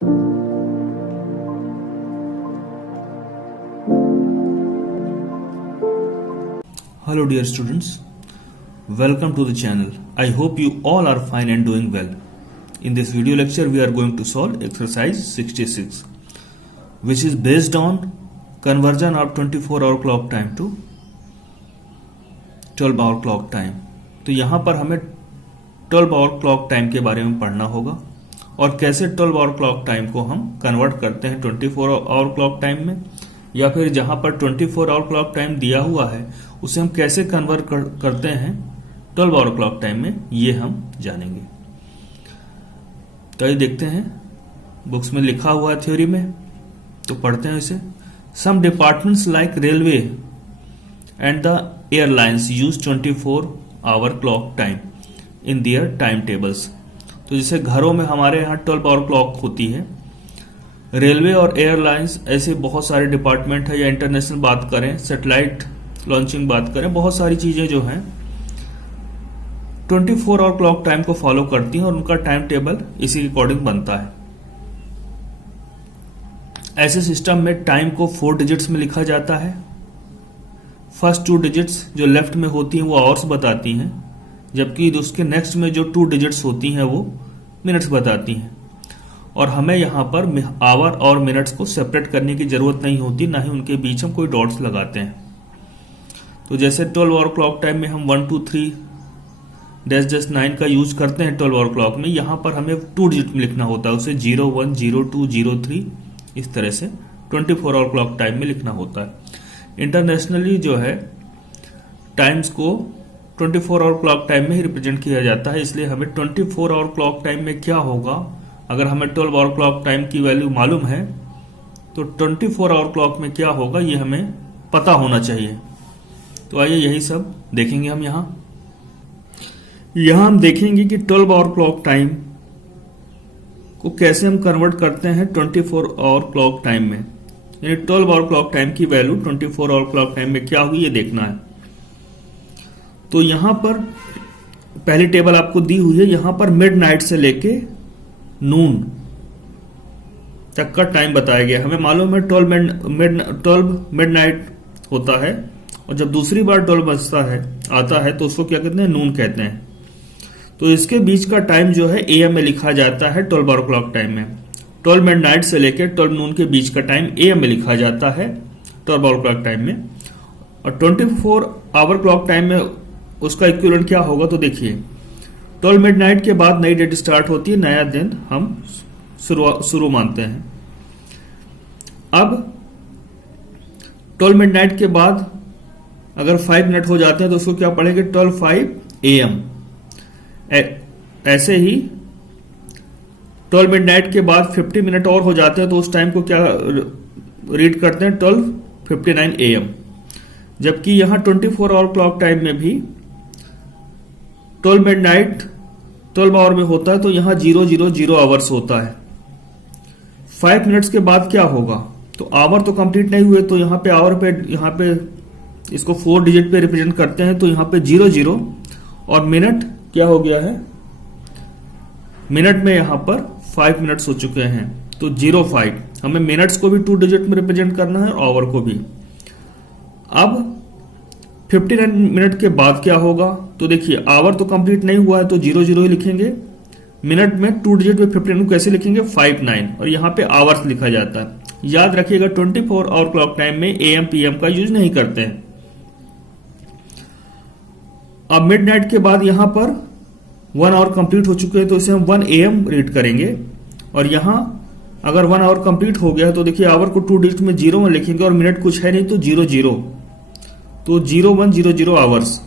Hello dear students, welcome to the channel. I hope you all are fine and doing well. In this video lecture we are going to solve exercise 66 which is based on conversion of 24-hour clock time to 12-hour clock time. तो यहाँ पर हमें 12-hour clock time के बारे में पढ़ना होगा और कैसे 12-hour clock time को हम कन्वर्ट करते हैं 24-hour clock time में, या फिर जहां पर 24-hour clock time दिया हुआ है उसे हम कैसे कन्वर्ट करते हैं 12-hour clock time में, ये हम जानेंगे। तो ये देखते हैं, बुक्स में लिखा हुआ है थ्योरी में, तो पढ़ते हैं इसे। Some departments like railway and the airlines use 24-hour clock time in their time tables. तो जैसे घरों में हमारे यहाँ 12-hour clock होती है, रेलवे और एयरलाइंस ऐसे बहुत सारे डिपार्टमेंट है, या इंटरनेशनल बात करें, सैटेलाइट लॉन्चिंग बात करें, बहुत सारी चीजें जो हैं 24-hour clock टाइम को फॉलो करती हैं और उनका टाइम टेबल इसी के अकॉर्डिंग बनता है। ऐसे सिस्टम में टाइम को 4 डिजिट्स में लिखा जाता है। फर्स्ट 2 डिजिट्स जो लेफ्ट में होती हैं वो आवर्स बताती हैं, जबकि उसके नेक्स्ट में जो 2 डिजिट्स होती हैं वो मिनट्स बताती हैं। और हमें यहाँ पर आवर और मिनट्स को सेपरेट करने की जरूरत नहीं होती, ना ही उनके बीच हम कोई डॉट्स लगाते हैं। तो जैसे 12-hour clock टाइम में हम 1 2 3 -9 का यूज करते हैं 12-hour clock में, यहाँ पर हमें 2 डिजिट में लिखना होता है, उसे 0 1 0 2 0 3 इस तरह से 24-hour clock टाइम में लिखना होता है। इंटरनेशनली जो है टाइम्स को 24-hour clock टाइम में ही रिप्रेजेंट किया जाता है, इसलिए हमें 24-hour clock टाइम में क्या होगा, अगर हमें 12-hour clock टाइम की वैल्यू मालूम है तो 24-hour clock में क्या होगा ये हमें पता होना चाहिए। तो आइए यही सब देखेंगे हम यहां हम देखेंगे कि 12-hour clock टाइम को कैसे हम कन्वर्ट करते हैं 24-hour clock टाइम में, यानी 12-hour clock टाइम की वैल्यू 24-hour clock टाइम में क्या होगी ये देखना है। तो यहां पर पहली टेबल आपको दी हुई है, यहां पर मिडनाइट से लेके नून तक का टाइम बताया गया। हमें मालूम है 12 मिडनाइट होता है, और जब दूसरी बार 12 बजता है आता है तो उसको क्या कहते हैं, नून कहते हैं। तो इसके बीच का टाइम जो है एएम में लिखा जाता है 12-hour clock टाइम में। 12 मिडनाइट से लेकर 12 नून के बीच का टाइम एएम में लिखा जाता है 12-hour clock टाइम में। और 24-hour clock टाइम में उसका इक्विवेलेंट क्या होगा, तो देखिए 12 मिडनाइट के बाद नई डेट स्टार्ट होती है, नया दिन हम शुरू मानते हैं। अब 12 मिडनाइट के बाद अगर 5 मिनट हो जाते हैं तो उसको क्या पढ़ेंगे, 12:05 AM। ऐसे ही 12 मिडनाइट के बाद 50 मिनट और हो जाते हैं तो उस टाइम को क्या रीड करते हैं, 12:59 AM। जबकि यहां 24-hour clock टाइम में भी 12 मिडनाइट 12 आवर में होता है, तो यहां 000 आवर्स होता है। 5 मिनट्स के बाद क्या होगा, तो आवर तो कंप्लीट नहीं हुए, तो यहां पे आवर पे यहां पे इसको 4 डिजिट पे रिप्रेजेंट करते हैं, तो यहां पे 00 और मिनट क्या हो गया है, मिनट में यहां पर 5 मिनट्स हो चुके हैं, तो 05। हमें मिनट्स को भी 2 डिजिट में रिप्रेजेंट करना है और आवर को भी। अब 59 मिनट के बाद क्या होगा, तो देखिए आवर तो कंप्लीट नहीं हुआ है तो 00 ही लिखेंगे। मिनट में 2 डिजिट में 59 कैसे लिखेंगे, 59, और यहां पे आवर्स लिखा जाता है। याद रखिएगा 24-hour clock टाइम में एएम पीएम का यूज नहीं करते हैं। अब मिडनाइट के बाद यहां पर 1 आवर कंप्लीट हो चुके हैं, तो इसे हम 1 AM रीड करेंगे। और यहां अगर 1 आवर कंप्लीट हो गया है तो देखिए आवर को 2 डिजिट में 0 में लिखेंगे, और मिनट कुछ है नहीं तो 00, तो 0100 आवर्स।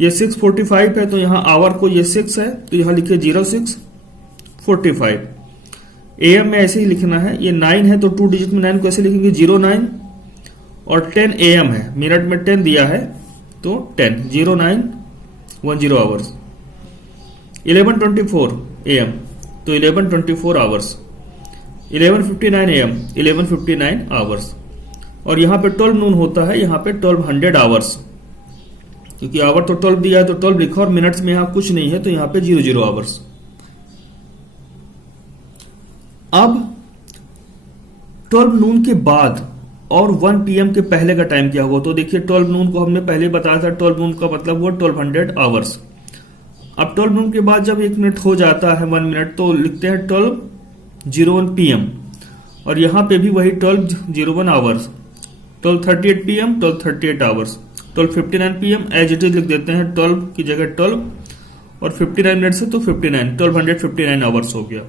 ये 6:45 है, तो यहां आवर को ये 6 है, तो यहां लिखिए 06:45। AM में ऐसे ही लिखना है। ये 9 है तो 2 डिजिट में 9 को ऐसे लिखेंगे 09, और 10 AM है, मिनट में 10 दिया है तो 10, 0910 आवर्स। 11:24 AM तो 11:24 आवर्स। 11:59 AM 11:59 hours. और यहां पे 12 नून होता है, यहां पे 1200 आवर्स, क्योंकि आवर तो 12 दिया है तो 12 लिखा, और मिनट्स में यहां कुछ नहीं है तो यहां पे 00 आवर्स। अब 12 नून के बाद और 1 PM के पहले का टाइम क्या हुआ? तो देखिए 12 नून को हमने पहले बताया था, 12 नून का मतलब हुआ 1200 आवर्स। अब 12 नून के बाद जब 1 मिनट हो जाता है 1 मिनट, तो लिखते हैं 12:01 PM, और यहां पे भी वही 12:01 hours, 12:38 PM, 12:38 hours, 12:59 PM as it is लिख देते हैं, 12 की जगह 12 और 59 मिनट से तो 59, 1259 आवर्स हो गया।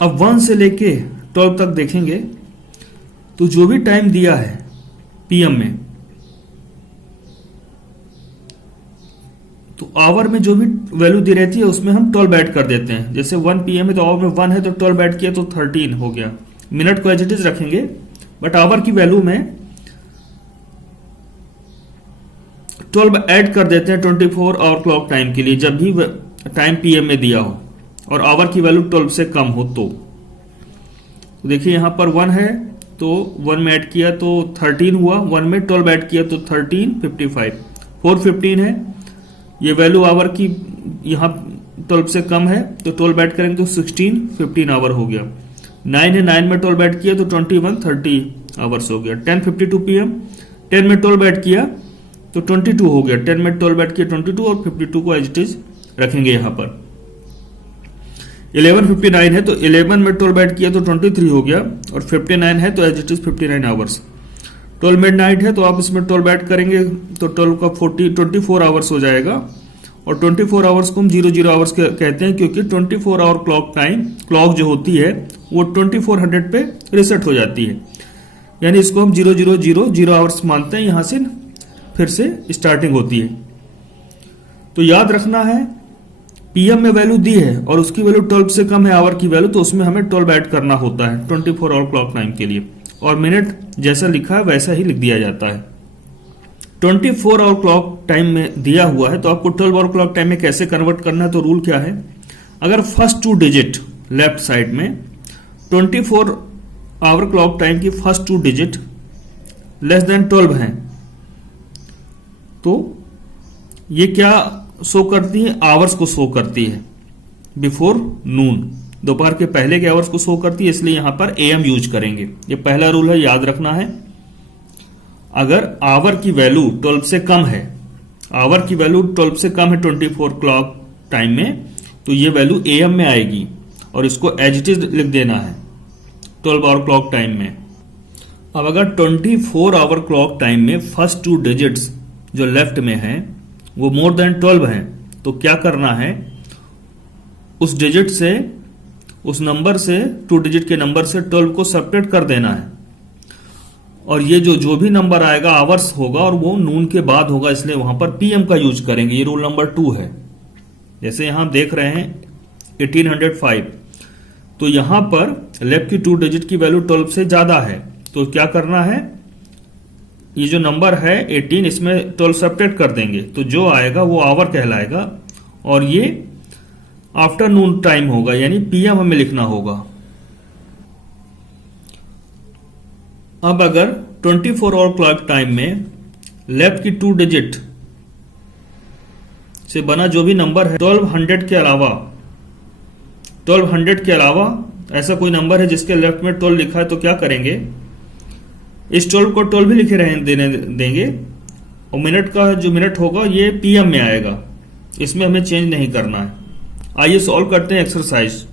अब 1 से लेके 12 तक देखेंगे तो जो भी टाइम दिया है PM में, तो आवर में जो भी वैल्यू दी रहती है उसमें हम 12 ऐड कर देते हैं। जैसे 1 PM है तो आवर में 1 है तो 12 ऐड किया तो 13 हो गया। मिनट को एज इट इज रखेंगे, बट आवर की वैल्यू में 12 ऐड कर देते हैं 24 आवर क्लॉक टाइम के लिए, जब भी टाइम PM में दिया हो और आवर की वैल्यू 12 से कम हो तो देखिए यहां पर 1 है तो 1 में ऐड किया तो 13 हुआ, 1 में 12 ऐड किया तो 13:55, 4:15 है ये वैल्यू आवर की, यहां 12 से कम है तो 12 ऐड करेंगे तो 16:15 आवर हो गया। 9 है, 9 में 12 ऐड किया तो 21:30 आवर्स हो गया। 10:52 PM, 10 में 12 ऐड किया तो 22 हो गया। 10 में 12 ऐड किया 22 और 52 को एज इट इज रखेंगे यहां पर। 11:59 है तो 11 में 12 ऐड किया तो 23 हो गया, और 59 है तो as it is 59 hours. 12 midnight है तो आप इसमें 12 ऐड करेंगे तो 12 का 24 आवर्स हो जाएगा, और 24 आवर्स को हम 00 आवर्स कहते हैं, क्योंकि 24 आवर क्लॉक टाइम, क्लॉक जो होती है वो 2400 पे रिसेट हो जाती है, यानी इसको हम 0000 आवर्स मानते हैं, यहां से फिर से स्टार्टिंग होती है। तो याद रखना है PM में वैल्यू दी है और उसकी वैल्यू 12 से कम है आवर की वैल्यू, तो उसमें हमें 12 ऐड करना होता है 24 आवर क्लॉक टाइम के लिए, और मिनट जैसा लिखा है वैसा ही लिख दिया जाता है। 24 आवर क्लॉक टाइम में दिया हुआ है तो आपको 12 आवर क्लॉक टाइम में कैसे कन्वर्ट करना है? तो रूल क्या है, अगर फर्स्ट 2 डिजिट लेफ्ट साइड में 24 आवर क्लॉक टाइम की फर्स्ट 2 डिजिट लेस देन 12 हैं, तो ये क्या शो करती है? आवर्स को शो करती है, बिफोर नून, दोपहर के पहले के आवर्स को शो करती है, इसलिए यहां पर AM यूज करेंगे। ये पहला रूल है, याद रखना है। अगर आवर की वैल्यू 12 से कम है, आवर की वैल्यू 12 से कम है 24 क्लॉक टाइम में, तो ये वैल्यू AM में आएगी और इसको एज इट इज लिख देना है 12 आवर क्लॉक टाइम में। अब अगर 24 आवर क्लॉक टाइम में फर्स्ट 2 डिजिट्स जो लेफ्ट में है वो मोर देन 12 है, तो क्या करना है, उस डिजिट से, उस नंबर से, 2 डिजिट के नंबर से 12 को सब्ट्रैक्ट कर देना है, और ये जो भी नंबर आएगा आवर्स होगा और वो नून के बाद होगा, इसलिए वहां पर PM का यूज करेंगे। ये रूल नंबर 2 है। जैसे यहां देख रहे हैं 1805, तो यहां पर लेफ्ट की 2 डिजिट की वैल्यू 12 से ज्यादा है, तो क्या करना है, ये जो नंबर है 18, इसमें 12 सब्ट्रैक्ट कर देंगे, तो जो आएगा वो आवर कहलाएगा, और ये आफ्टरनून टाइम होगा, यानी PM हमें लिखना होगा। अब अगर 24 आवर क्लॉक टाइम में लेफ्ट की 2 डिजिट से बना जो भी नंबर है 1200 के अलावा, 1200 के अलावा ऐसा कोई नंबर है जिसके लेफ्ट में 12 लिखा है, तो क्या करेंगे, इस 12 को 12 भी लिखे रहने देंगे, और मिनट का जो मिनट होगा ये PM में आएगा, इसमें हमें चेंज नहीं करना है। आइए सॉल्व करते हैं exercise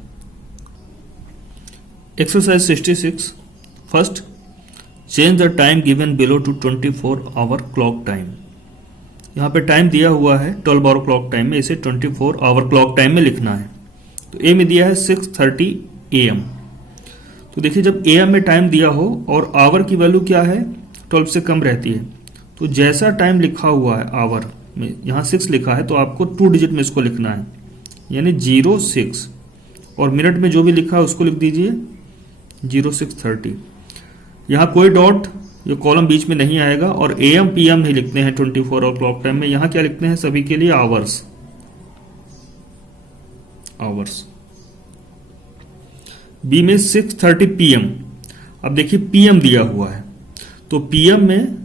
66। First, change the time given below to 24 hour clock time. यहां पे टाइम दिया हुआ है 12 आवर क्लॉक टाइम में, इसे 24 आवर क्लॉक टाइम में लिखना है। तो A में दिया है 6:30 AM, तो देखिए जब AM में टाइम दिया हो और आवर की वैल्यू क्या है, 12 से कम रहती है, तो जैसा टाइम लिखा हुआ है आवर में, यहां 6 लिखा है तो आपको 2 डिजिट में इसको लिखना है, यानी 06, और मिनट में जो भी लिखा है उसको लिख दीजिए 06:30। यहां कोई डॉट, ये कॉलम बीच में नहीं आएगा, और AM PM नहीं लिखते हैं 24 आवर क्लॉक टाइम में, यहां क्या लिखते हैं सभी के लिए आवर्स। B में 6:30 PM। अब देखिए PM दिया हुआ है, तो PM में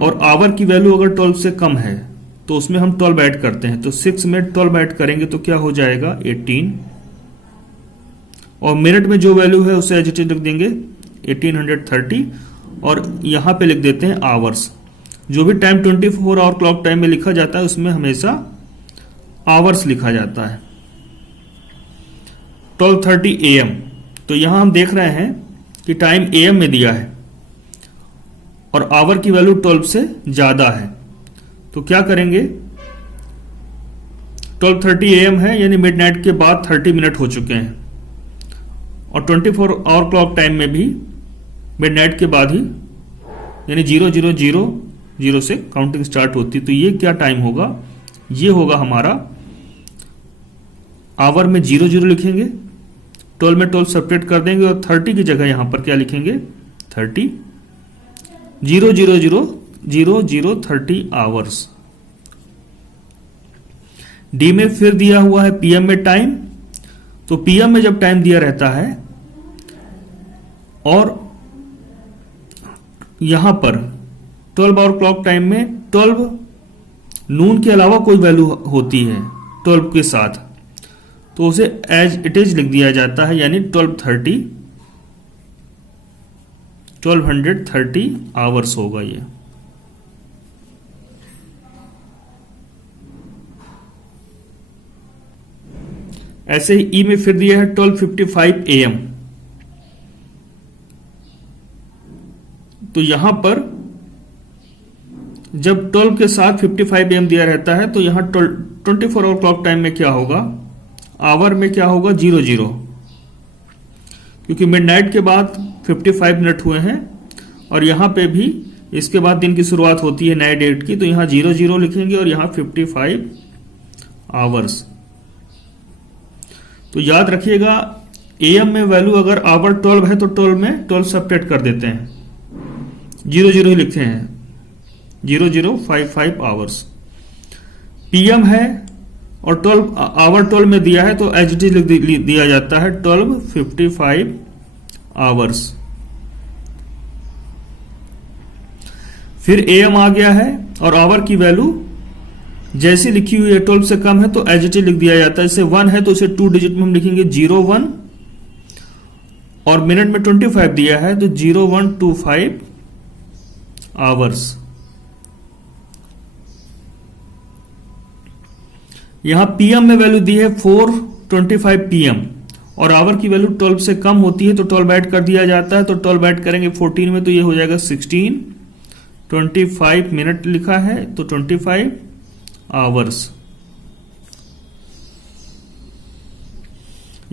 और आवर की वैल्यू अगर 12 से कम है तो उसमें हम 12 ऐड करते हैं, तो 6 में 12 ऐड करेंगे तो क्या हो जाएगा 18, और मिनट में जो वैल्यू है उसे एज इट इज लिख देंगे 1830, और यहां पे लिख देते हैं आवर्स। जो भी टाइम 24 आवर क्लॉक टाइम में लिखा जाता है उसमें हमेशा आवर्स लिखा जाता है। 12:30 AM, तो यहां हम देख रहे हैं कि टाइम AM में दिया है और आवर की वैल्यू 12 से ज्यादा है, तो क्या करेंगे 12:30 AM है यानी मिडनाइट के बाद 30 मिनट हो चुके हैं, और 24 आवर क्लॉक टाइम में भी मिडनाइट के बाद ही यानी 0000 से काउंटिंग स्टार्ट होती, तो ये क्या टाइम होगा, ये होगा हमारा आवर में 00 लिखेंगे, 12 में 12 सेपरेट कर देंगे और 30 की जगह यहां पर क्या लिखेंगे 30, 0000:30 आवर्स। डी में फिर दिया हुआ है पीएम में टाइम, तो पीएम में जब टाइम दिया रहता है और यहां पर 12 आवर क्लॉक टाइम में 12 नून के अलावा कोई वैल्यू होती है 12 के साथ, तो उसे एज इट इज लिख दिया जाता है, यानी 1230 आवर्स होगा ये। ऐसे ही ई में फिर दिया है 12:55 AM, तो यहां पर जब 12 के साथ 55 AM दिया रहता है तो यहां 24 आवर क्लॉक टाइम में क्या होगा, आवर में क्या होगा 00, क्योंकि मिडनाइट के बाद 55 मिनट हुए हैं और यहां पे भी इसके बाद दिन की शुरुआत होती है नए डेट की, तो यहां 00 लिखेंगे और यहां 55 आवर्स। तो याद रखिएगा AM में वैल्यू अगर आवर 12 है तो 12 में 12 सेपरेट कर देते हैं, 00 ही लिखते हैं, 0055 आवर्स। PM है और 12 आवर 12 में दिया है तो एज इट इज लिख दिया जाता है 12:55 आवर्स। फिर AM आ गया है और आवर की वैल्यू जैसी लिखी हुई है 12 से कम है तो एज इट इज लिख दिया जाता है, जैसे 1 है तो उसे 2 डिजिट में हम लिखेंगे 01, और मिनट में 25 दिया है तो 0125 आवर्स। यहां PM में वैल्यू दी है 4:25 PM और आवर की वैल्यू 12 से कम होती है तो 12 ऐड कर दिया जाता है, तो 12 ऐड करेंगे 14 में तो ये हो जाएगा 16, 25 मिनट लिखा है तो 25 आवर्स।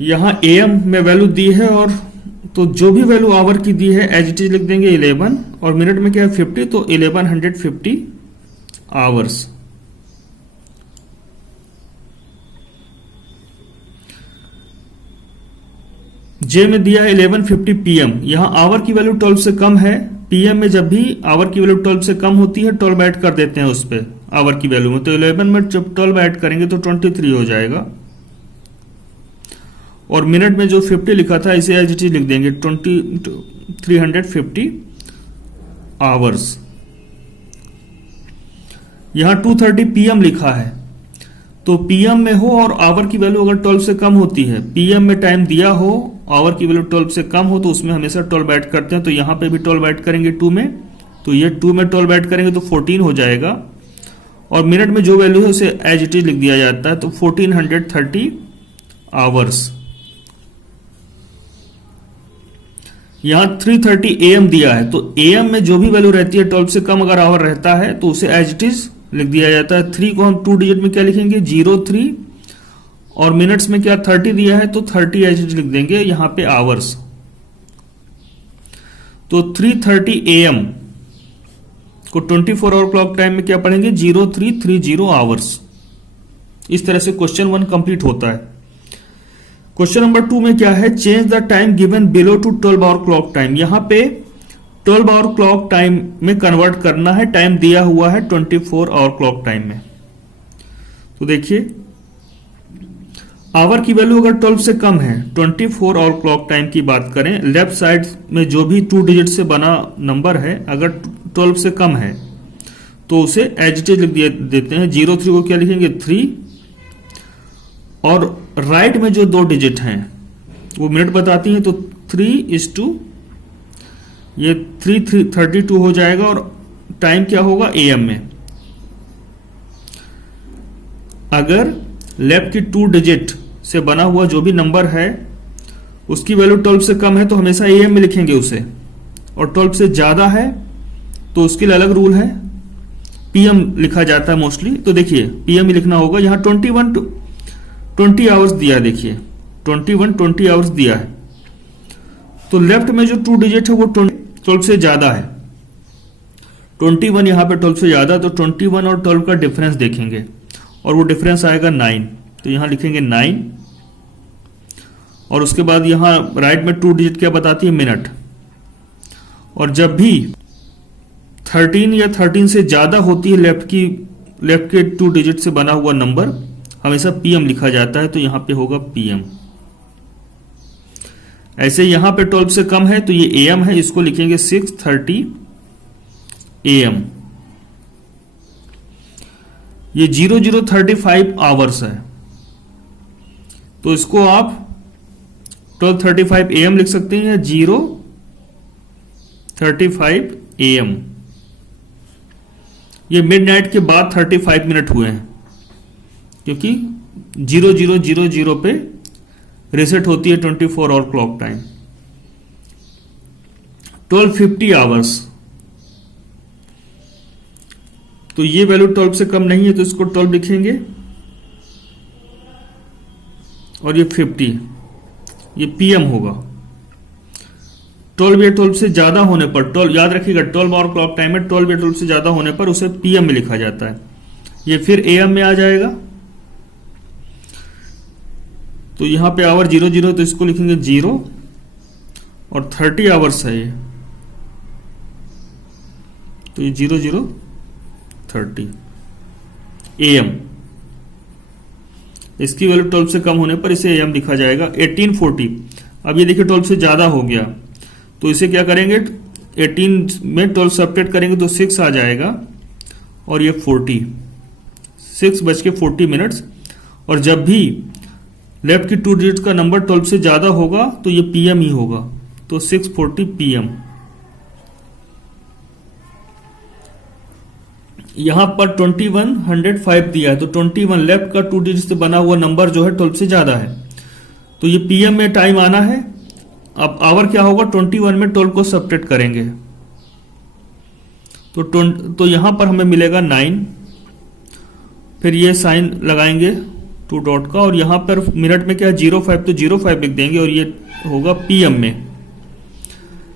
यहां AM में वैल्यू दी है और तो जो भी वैल्यू आवर की दी है एज इट इज लिख देंगे 11, और मिनट में क्या है 50 तो 1150 आवर्स। जे में दिया है 11:50 PM, यहां आवर की वैल्यू 12 से कम है, PM में जब भी आवर की वैल्यू 12 से कम होती है 12 ऐड कर देते हैं उस पर आवर की वैल्यू में, तो 11 में जब 12 ऐड करेंगे तो 23 हो जाएगा, और मिनट में जो 50 लिखा था इसे एज इट इज लिख देंगे 350 आवर्स। यहां 2:30 PM लिखा है, तो PM में हो और आवर की वैल्यू अगर 12 से कम होती है, PM में टाइम दिया हो, आवर की वैल्यू 12 से कम हो तो उसमें हमेशा 12 ऐड करते हैं, तो यहां पे भी 12 ऐड करेंगे 2 में, तो ये 2 में 12 ऐड करेंगे तो 14 हो जाएगा, और मिनट में जो वैल्यू है उसे एज इट इज लिख दिया जाता है, तो 1430 आवर्स। यहां 3:30 AM दिया है, तो AM में जो भी वैल्यू रहती है 12 से कम अगर आवर रहता है तो उसे एज इट इज लिख दिया जाता है। 3 को हम 2 डिजिट में क्या लिखेंगे 03, और मिनट्स में क्या 30 दिया है तो 30 एज इट इज लिख देंगे यहां पे आवर्स। तो 3:30 AM को 24 आवर क्लॉक टाइम में क्या पढ़ेंगे 0330 आवर्स। इस तरह से क्वेश्चन 1 कंप्लीट होता है। क्वेश्चन नंबर 2 में क्या है, change the time given below to 12 hour clock time. यहां पे 12 आवर क्लॉक टाइम में कन्वर्ट करना है, टाइम दिया हुआ है 24 आवर क्लॉक टाइम में। तो देखिए आवर की वैल्यू अगर 12 से कम है, 24 आवर क्लॉक टाइम की बात करें, लेफ्ट साइड में जो भी 2 डिजिट से बना नंबर है अगर 12 से कम है तो उसे एज इट इज लिख देते हैं। 03 को क्या लिखेंगे 3, और राइट में जो 2 डिजिट हैं वो मिनट बताती हैं, तो 3:, ये 3:32 हो जाएगा, और टाइम क्या होगा AM में। अगर लेफ्ट की 2 डिजिट से बना हुआ जो भी नंबर है उसकी वैल्यू 12 से कम है तो हमेशा AM में लिखेंगे उसे, और 12 से ज्यादा है तो उसके लिए अलग रूल है, PM लिखा जाता है मोस्टली। तो देखिए PM ही लिखना होगा। यहाँ 20 आवर्स दिया है, देखिए 20 आवर्स दिया है, तो लेफ्ट में जो 2 डिजिट है वो 12 से ज्यादा है। 21 यहाँ पे 12 से ज्यादा, तो 21 और 12 का डिफरेंस देखेंगे, और वो डिफरेंस आएगा 9, तो यहां लिखेंगे 9। और उसके बाद यहां राइट में 2 डिजिट क्या बताती है मिनट, और जब भी 13 या 13 से ज्यादा होती है लेफ्ट के 2 डिजिट से बना हुआ नंबर, हमेशा PM लिखा जाता है, तो यहां पे होगा PM। ऐसे यहां पे 12 से कम है तो ये AM है, इसको लिखेंगे 6:30 AM। ये 00:35 आवर्स है, तो इसको आप 12:35 AM लिख सकते हैं, या 0:35 AM। ये मिडनाइट के बाद 35 मिनट हुए हैं, क्योंकि 00:00 पे रीसेट होती है 24 आवर क्लॉक टाइम। 12:50 आवर्स, तो ये वैल्यू 12 से कम नहीं है तो इसको 12 लिखेंगे, और ये 50, ये PM होगा। 12 या 12 से ज्यादा होने पर, 12 याद रखिएगा 12 आवर क्लॉक टाइम में 12 या 12 से ज्यादा होने पर उसे PM में लिखा जाता है। ये फिर AM में आ जाएगा, तो यहां पे आवर 00, तो इसको लिखेंगे 0, और 30 आवर्स है ये, तो ये 00:30 AM। इसकी वैल्यू 12 से कम होने पर इसे AM लिखा जाएगा। 18:40, अब ये देखिए 12 से ज्यादा हो गया, तो इसे क्या करेंगे 18 में 12 सब्ट्रैक्ट करेंगे तो 6 आ जाएगा, और ये 40, 6:40 और जब भी लेफ्ट की 2 डिजिट का नंबर 12 से ज्यादा होगा तो ये PM ही होगा, तो 6:40 PM। यहां पर 2105 दिया है, तो 21 लेफ्ट का 2 डिजिट से बना हुआ नंबर जो है 12 से ज्यादा है, तो ये PM में टाइम आना है। अब आवर क्या होगा 21 में 12 को सब्ट्रैक्ट करेंगे, तो यहां पर हमें मिलेगा 9, फिर ये साइन लगाएंगे 2 डॉट का, और यहां पर मिनट में क्या है 05, तो 05 लिख देंगे, और ये होगा PM में।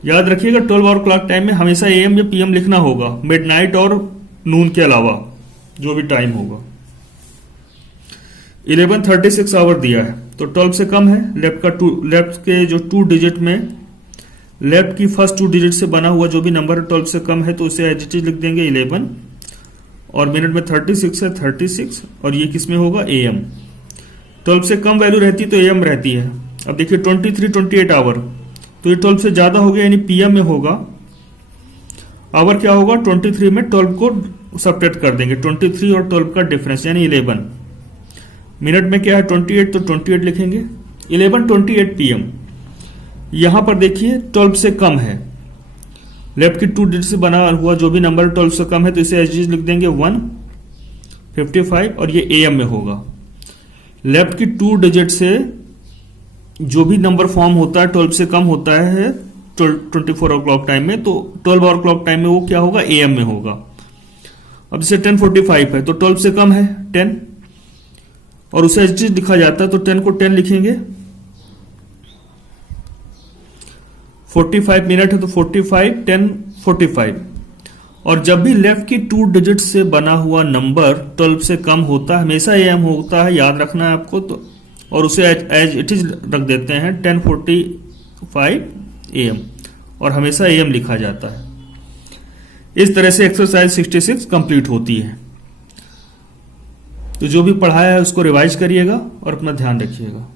याद रखिएगा 12 आवर क्लॉक टाइम में हमेशा AM या PM लिखना होगा, मिडनाइट और नून के अलावा जो भी टाइम होगा। 11:36 आवर दिया है, तो 12 से कम है। लेफ्ट के जो 2 डिजिट में लेफ्ट की फर्स्ट 2 डिजिट से बना हुआ जो भी नंबर 12 से कम है तो उसे एज इट इज लिख देंगे 11, और मिनट में 36 है 36, और ये किस में होगा AM। 12 से कम वैल्यू रहती तो AM रहती है। अब देखिए 23:28 आवर, तो ये 12 से ज्यादा हो गया, यानी PM में होगा। आवर क्या होगा 23 में 12 को सब्ट्रैक्ट कर देंगे, 23 और 12 का डिफरेंस यानी 11। मिनट में क्या है 28, तो 28 लिखेंगे। 11:28 PM। यहां पर देखिए 12 से कम है, लेफ्ट की 2 डिजिट से बना हुआ जो भी नंबर 12 से कम है तो इसे एज इट इज लिख देंगे 1:55, और ये AM में होगा। लेफ्ट की 2 डिजिट से जो भी नंबर फॉर्म होता है 12 से कम होता है 24 आवर क्लॉक टाइम में, तो 12 आवर क्लॉक टाइम में वो क्या होगा AM में होगा। अब जैसे 10:45 है तो 12 से कम है 10, और उसे एज इट इज लिखा जाता है, तो 10 को 10 लिखेंगे। 45 मिनट है तो 45 10 45, और जब भी लेफ्ट की 2 डिजिट से बना हुआ नंबर 12 से कम होता है हमेशा AM होता है, याद रखना है आपको। तो और उसे एज इट इज रख देते हैं 10:45 AM, और हमेशा AM लिखा जाता है। इस तरह से एक्सरसाइज 66 कंप्लीट होती है। तो जो भी पढ़ाया है उसको रिवाइज करिएगा और अपना ध्यान रखिएगा।